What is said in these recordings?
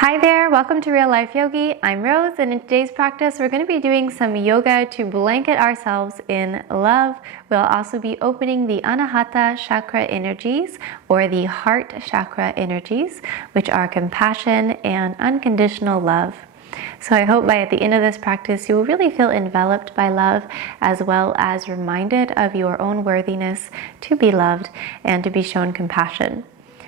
Hi there, welcome to Real Life Yogi. I'm Rose, and in today's practice we're going to be doing some yoga to blanket ourselves in love. We'll also be opening the Anahata chakra energies, or the heart chakra energies, which are compassion and unconditional love. So I hope by at the end of this practice you will really feel enveloped by love, as well as reminded of your own worthiness to be loved and to be shown compassion.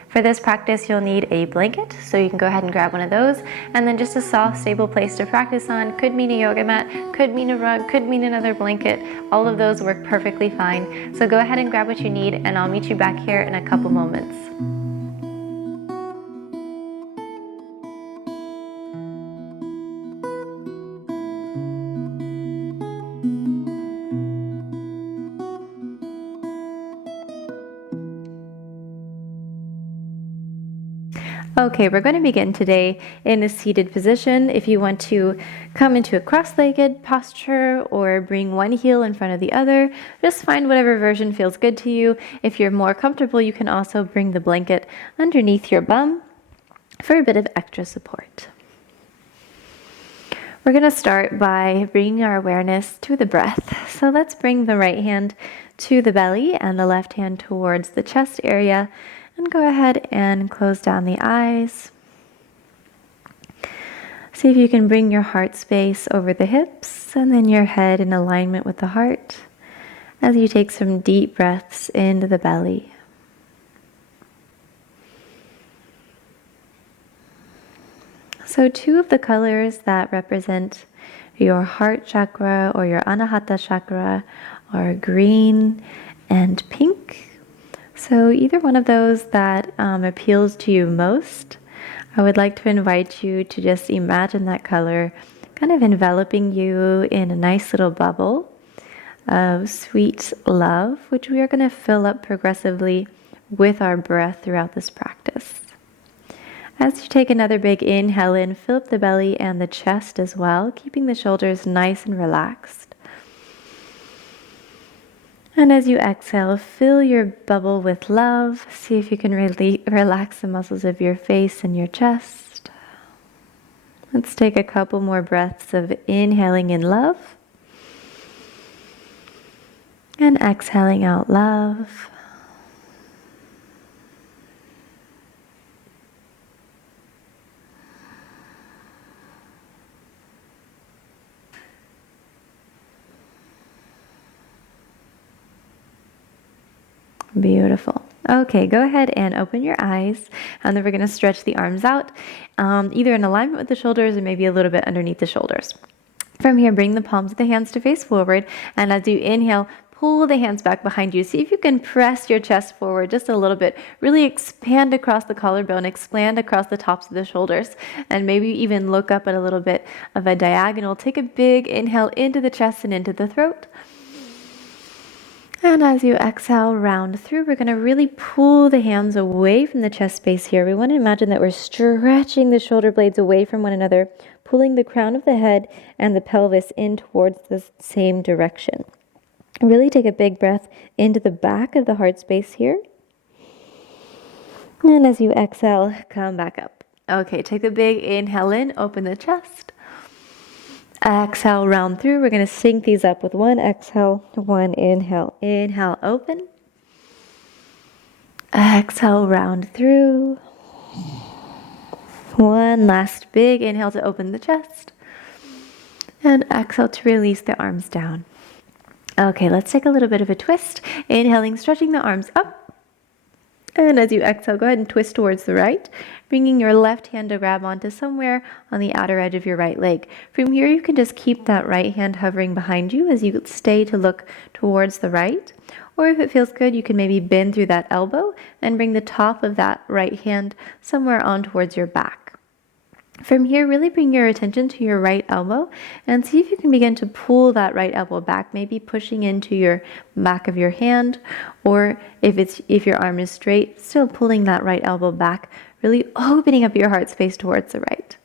For this practice, you'll need a blanket, so you can go ahead and grab one of those, and then just a soft, stable place to practice on. Could mean a yoga mat, could mean a rug, could mean another blanket. All of those work perfectly fine. So go ahead and grab what you need, and I'll meet you back here in a couple moments. Okay, we're going to begin today in a seated position. If you want to come into a cross-legged posture or bring one heel in front of the other, just find whatever version feels good to you. If you're more comfortable, you can also bring the blanket underneath your bum for a bit of extra support. We're going to start by bringing our awareness to the breath. So let's bring the right hand to the belly and the left hand towards the chest area. And go ahead and close down the eyes. See if you can bring your heart space over the hips and then your head in alignment with the heart as you take some deep breaths into the belly. So two of the colors that represent your heart chakra or your Anahata chakra are green and pink. So either one of those that appeals to you most, I would like to invite you to just imagine that color kind of enveloping you in a nice little bubble of sweet love, which we are going to fill up progressively with our breath throughout this practice. As you take another big inhale in, fill up the belly and the chest as well, keeping the shoulders nice and relaxed. And as you exhale, fill your bubble with love. See if you can relax the muscles of your face and your chest. Let's take a couple more breaths of inhaling in love and exhaling out love. Beautiful. Okay, go ahead and open your eyes, and then we're going to stretch the arms out, either in alignment with the shoulders or maybe a little bit underneath the shoulders. From here, bring the palms of the hands to face forward, and as you inhale, pull the hands back behind you. See if you can press your chest forward just a little bit. Really expand across the collarbone, expand across the tops of the shoulders, and maybe even look up at a little bit of a diagonal. Take a big inhale into the chest and into the throat. And as you exhale, round through, we're going to really pull the hands away from the chest space here. We want to imagine that we're stretching the shoulder blades away from one another, pulling the crown of the head and the pelvis in towards the same direction. Really take a big breath into the back of the heart space here. And as you exhale, come back up. Okay, take a big inhale in, open the chest. Exhale, round through. We're going to sync these up with one exhale, one inhale. Inhale, open. Exhale, round through. One last big inhale to open the chest. And exhale to release the arms down. Okay, let's take a little bit of a twist. Inhaling, stretching the arms up. And as you exhale, go ahead and twist towards the right, bringing your left hand to grab onto somewhere on the outer edge of your right leg. From here, you can just keep that right hand hovering behind you as you stay to look towards the right. Or if it feels good, you can maybe bend through that elbow and bring the top of that right hand somewhere on towards your back. From here, really bring your attention to your right elbow and see if you can begin to pull that right elbow back, maybe pushing into your back of your hand, or if your arm is straight, still pulling that right elbow back, really opening up your heart space towards the right.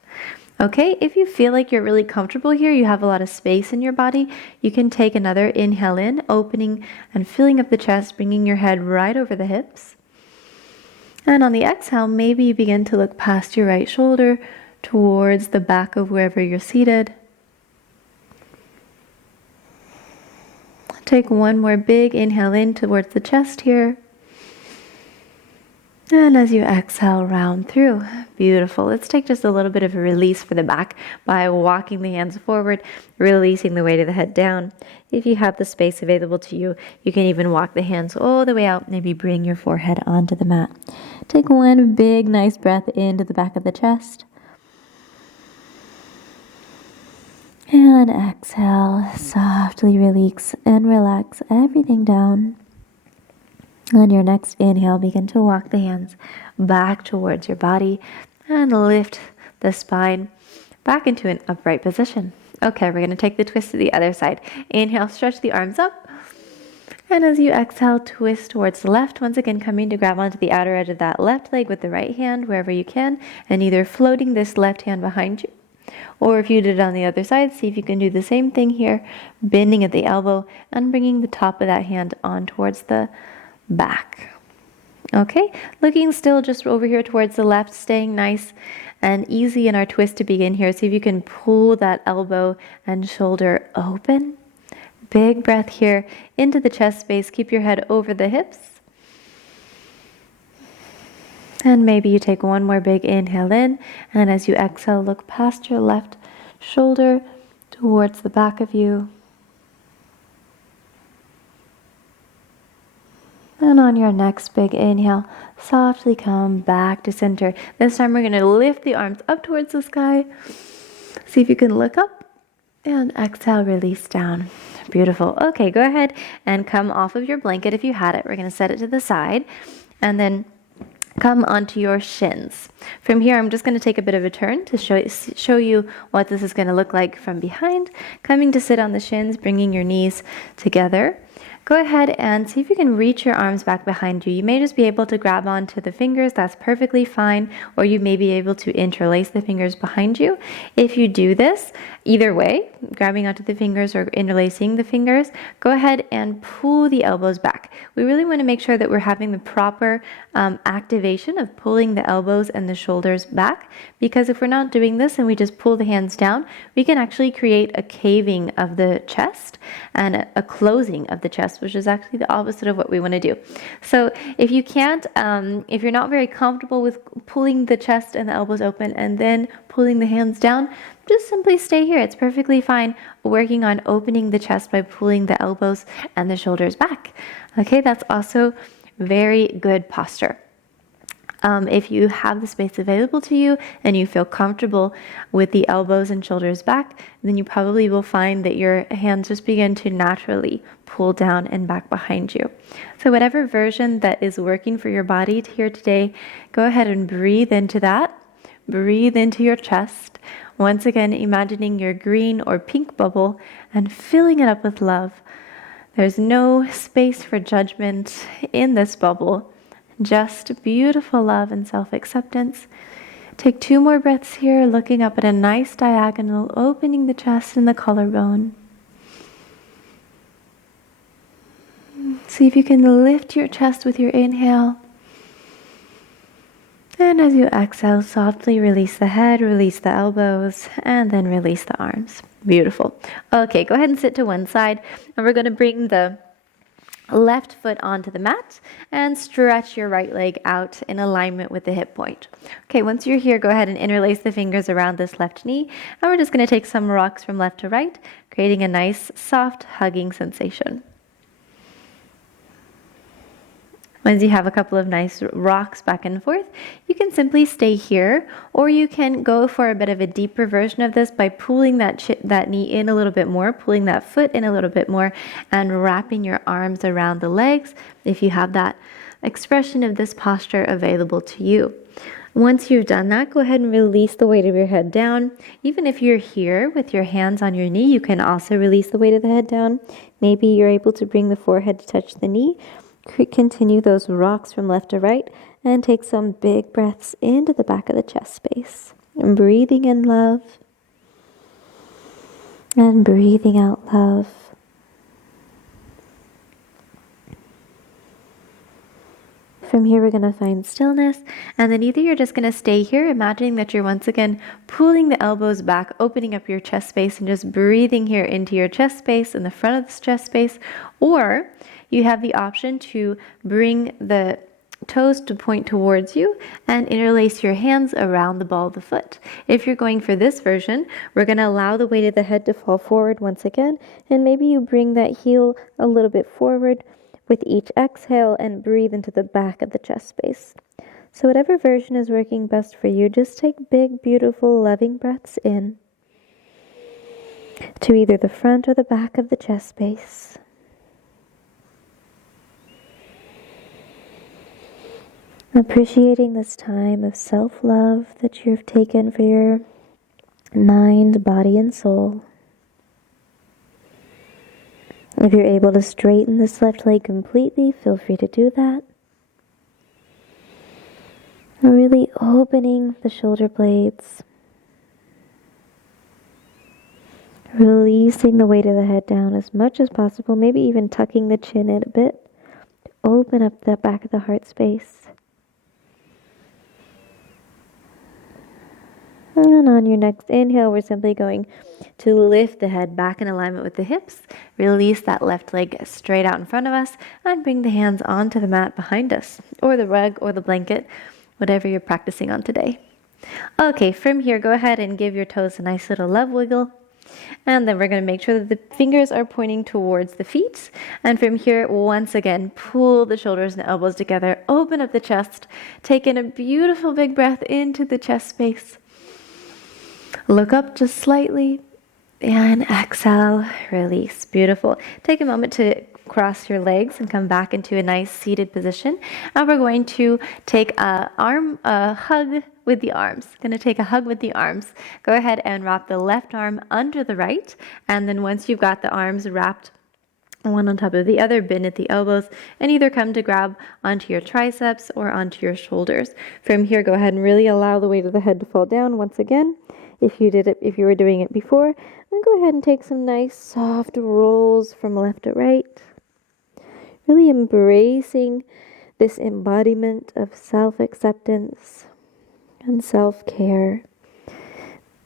Okay, if you feel like you're really comfortable here, you have a lot of space in your body, you can take another inhale in, opening and filling up the chest, bringing your head right over the hips. And on the exhale, maybe you begin to look past your right shoulder towards the back of wherever you're seated. Take one more big inhale in towards the chest here. And as you exhale, round through. Beautiful. Let's take just a little bit of a release for the back by walking the hands forward, releasing the weight of the head down. If you have the space available to you, you can even walk the hands all the way out. Maybe bring your forehead onto the mat. Take one big, nice breath into the back of the chest. And exhale, softly release and relax everything down. On your next inhale, begin to walk the hands back towards your body and lift the spine back into an upright position. Okay, we're going to take the twist to the other side. Inhale, stretch the arms up. And as you exhale, twist towards the left. Once again, coming to grab onto the outer edge of that left leg with the right hand wherever you can, and either floating this left hand behind you, or if you did it on the other side, see if you can do the same thing here, bending at the elbow and bringing the top of that hand on towards the back. Okay, looking still just over here towards the left, staying nice and easy in our twist to begin here. See if you can pull that elbow and shoulder open. Big breath here into the chest space. Keep your head over the hips. And maybe you take one more big inhale in, and as you exhale, look past your left shoulder towards the back of you. And on your next big inhale, softly come back to center. This time we're going to lift the arms up towards the sky. See if you can look up and exhale, release down. Beautiful. Okay, go ahead and come off of your blanket if you had it. We're going to set it to the side and then come onto your shins. From here, I'm just going to take a bit of a turn to show you what this is going to look like from behind. Coming to sit on the shins, bringing your knees together. Go ahead and see if you can reach your arms back behind you. You may just be able to grab onto the fingers, that's perfectly fine, or you may be able to interlace the fingers behind you. If you do this, either way, grabbing onto the fingers or interlacing the fingers, go ahead and pull the elbows back. We really want to make sure that we're having the proper activation of pulling the elbows and the shoulders back, because if we're not doing this and we just pull the hands down, we can actually create a caving of the chest and a closing of the chest, which is actually the opposite of what we want to do. So if you can't, if you're not very comfortable with pulling the chest and the elbows open and then pulling the hands down, just simply stay here. It's perfectly fine working on opening the chest by pulling the elbows and the shoulders back. Okay, that's also very good posture. If you have the space available to you and you feel comfortable with the elbows and shoulders back, then you probably will find that your hands just begin to naturally pull down and back behind you. So whatever version that is working for your body here today, go ahead and breathe into that. Breathe into your chest. Once again, imagining your green or pink bubble and filling it up with love. There's no space for judgment in this bubble. Just beautiful love and self-acceptance. Take 2 more breaths here, looking up at a nice diagonal, opening the chest and the collarbone. See if you can lift your chest with your inhale. And as you exhale, softly release the head, release the elbows, and then release the arms. Beautiful. Okay, go ahead and sit to one side, and we're going to bring the left foot onto the mat and stretch your right leg out in alignment with the hip point. Okay, once you're here, go ahead and interlace the fingers around this left knee, and we're just going to take some rocks from left to right, creating a nice, soft, hugging sensation. Once you have a couple of nice rocks back and forth, you can simply stay here, or you can go for a bit of a deeper version of this by pulling that knee in a little bit more, pulling that foot in a little bit more, and wrapping your arms around the legs if you have that expression of this posture available to you. Once you've done that, go ahead and release the weight of your head down. Even if you're here with your hands on your knee, you can also release the weight of the head down. Maybe you're able to bring the forehead to touch the knee. Continue those rocks from left to right and take some big breaths into the back of the chest space. And breathing in love and breathing out love. From here, we're going to find stillness, and then either you're just going to stay here, imagining that you're once again pulling the elbows back, opening up your chest space, and just breathing here into your chest space in the front of this chest space, or you have the option to bring the toes to point towards you and interlace your hands around the ball of the foot. If you're going for this version, we're going to allow the weight of the head to fall forward once again, and maybe you bring that heel a little bit forward with each exhale and breathe into the back of the chest space. So whatever version is working best for you, just take big, beautiful, loving breaths in to either the front or the back of the chest space. Appreciating this time of self-love that you've taken for your mind, body, and soul. If you're able to straighten this left leg completely, feel free to do that. Really opening the shoulder blades. Releasing the weight of the head down as much as possible, maybe even tucking the chin in a bit. Open up the back of the heart space. And on your next inhale, we're simply going to lift the head back in alignment with the hips. Release that left leg straight out in front of us and bring the hands onto the mat behind us, or the rug or the blanket, whatever you're practicing on today. Okay, from here, go ahead and give your toes a nice little love wiggle. And then we're going to make sure that the fingers are pointing towards the feet. And from here, once again, pull the shoulders and elbows together. Open up the chest. Take in a beautiful big breath into the chest space. Look up just slightly and exhale, release. Beautiful. Take a moment to cross your legs and come back into a nice seated position. And we're going to take a hug with the arms. Going to take a hug with the arms. Go ahead and wrap the left arm under the right. And then once you've got the arms wrapped one on top of the other, bend at the elbows, and either come to grab onto your triceps or onto your shoulders. From here, go ahead and really allow the weight of the head to fall down once again. If you were doing it before, then go ahead and take some nice soft rolls from left to right. Really embracing this embodiment of self-acceptance and self-care.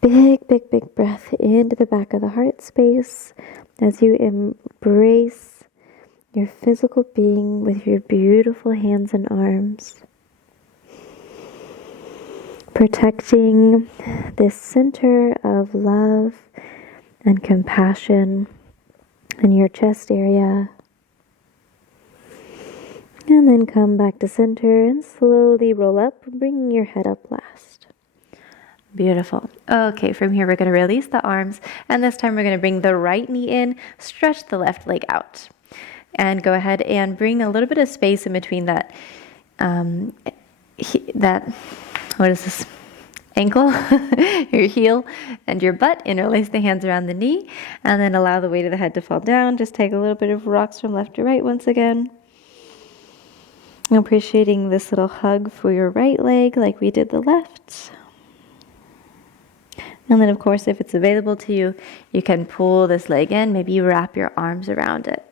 Big, big, big breath into the back of the heart space as you embrace your physical being with your beautiful hands and arms. Protecting this center of love and compassion in your chest area. And then come back to center and slowly roll up, bringing your head up last. Beautiful. Okay, from here we're going to release the arms, and this time we're going to bring the right knee in, stretch the left leg out. And go ahead and bring a little bit of space in between that what is this? Ankle, your heel, and your butt. Interlace the hands around the knee, and then allow the weight of the head to fall down. Just take a little bit of rocks from left to right once again. Appreciating this little hug for your right leg like we did the left. And then, of course, if it's available to you, you can pull this leg in. Maybe you wrap your arms around it.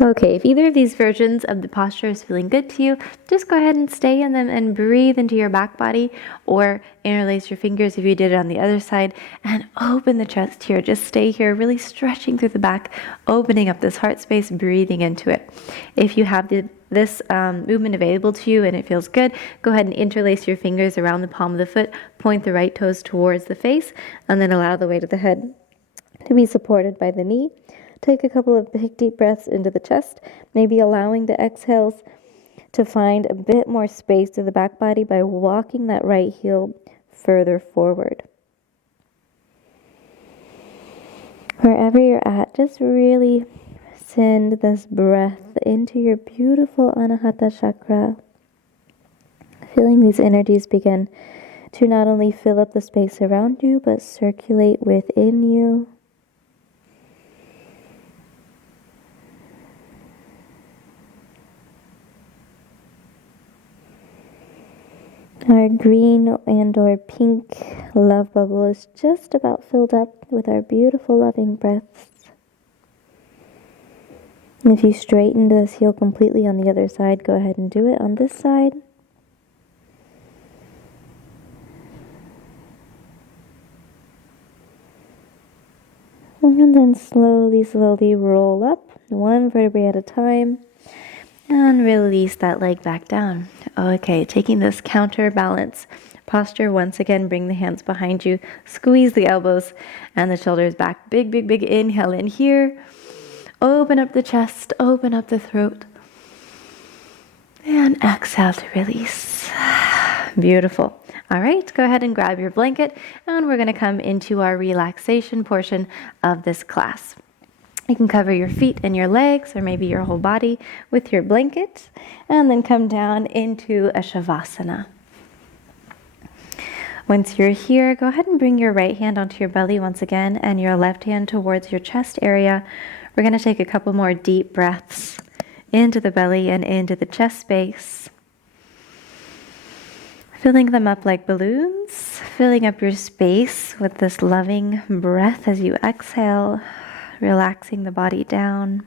Okay, if either of these versions of the posture is feeling good to you, just go ahead and stay in them and breathe into your back body, or interlace your fingers if you did it on the other side, and open the chest here. Just stay here, really stretching through the back, opening up this heart space, breathing into it. If you have this movement available to you and it feels good, go ahead and interlace your fingers around the palm of the foot, point the right toes towards the face, and then allow the weight of the head to be supported by the knee. Take a couple of big deep breaths into the chest, maybe allowing the exhales to find a bit more space to the back body by walking that right heel further forward. Wherever you're at, just really send this breath into your beautiful Anahata chakra, feeling these energies begin to not only fill up the space around you, but circulate within you. Our green and or pink love bubble is just about filled up with our beautiful loving breaths. And if you straightened this heel completely on the other side, go ahead and do it on this side. And then slowly roll up, one vertebrae at a time, and release that leg back down. Okay, taking this counterbalance posture once again, bring the hands behind you, squeeze the elbows and the shoulders back. Big, big, big inhale in here. Open up the chest, open up the throat. And exhale to release. Beautiful. All right, go ahead and grab your blanket, and we're going to come into our relaxation portion of this class. You can cover your feet and your legs, or maybe your whole body, with your blanket, and then come down into a shavasana. Once you're here, go ahead and bring your right hand onto your belly once again, and your left hand towards your chest area. We're going to take a couple more deep breaths into the belly and into the chest space. Filling them up like balloons, filling up your space with this loving breath as you exhale, relaxing the body down.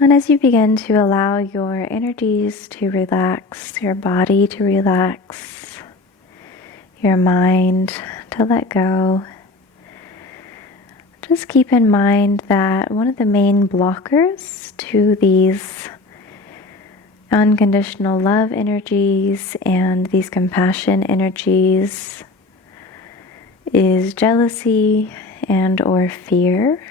And as you begin to allow your energies to relax, your body to relax, your mind to let go, just keep in mind that one of the main blockers to these unconditional love energies and these compassion energies is jealousy and or fear.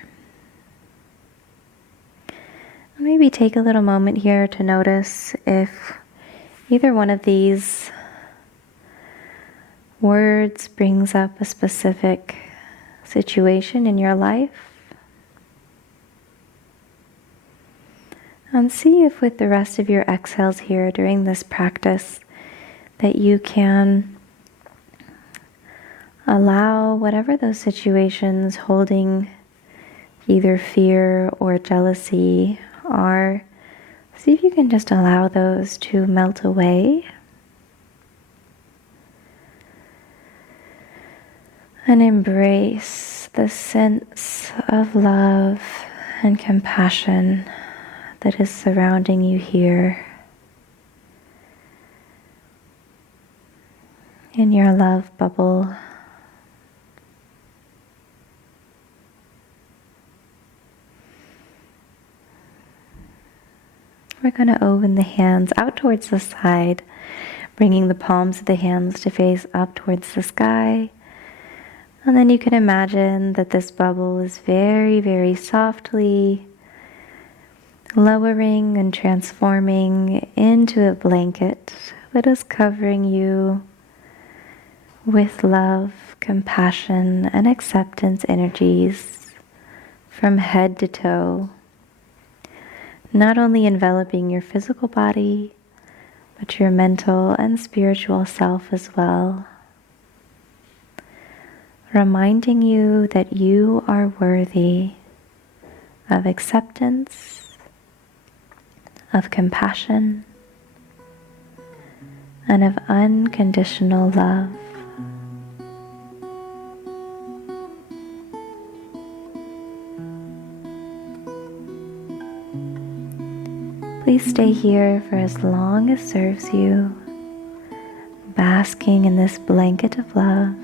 Maybe take a little moment here to notice if either one of these words brings up a specific situation in your life. And see if with the rest of your exhales here during this practice that you can allow whatever those situations holding either fear or jealousy are, see if you can just allow those to melt away. And embrace the sense of love and compassion that is surrounding you here in your love bubble. We're going to open the hands out towards the side, bringing the palms of the hands to face up towards the sky. And then you can imagine that this bubble is very, very softly lowering and transforming into a blanket that is covering you with love, compassion, and acceptance energies from head to toe. Not only enveloping your physical body, but your mental and spiritual self as well. Reminding you that you are worthy of acceptance, of compassion, and of unconditional love. Please stay here for as long as serves you, basking in this blanket of love.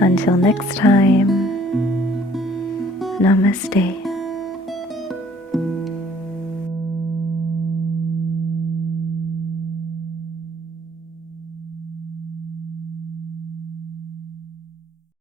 Until next time, namaste.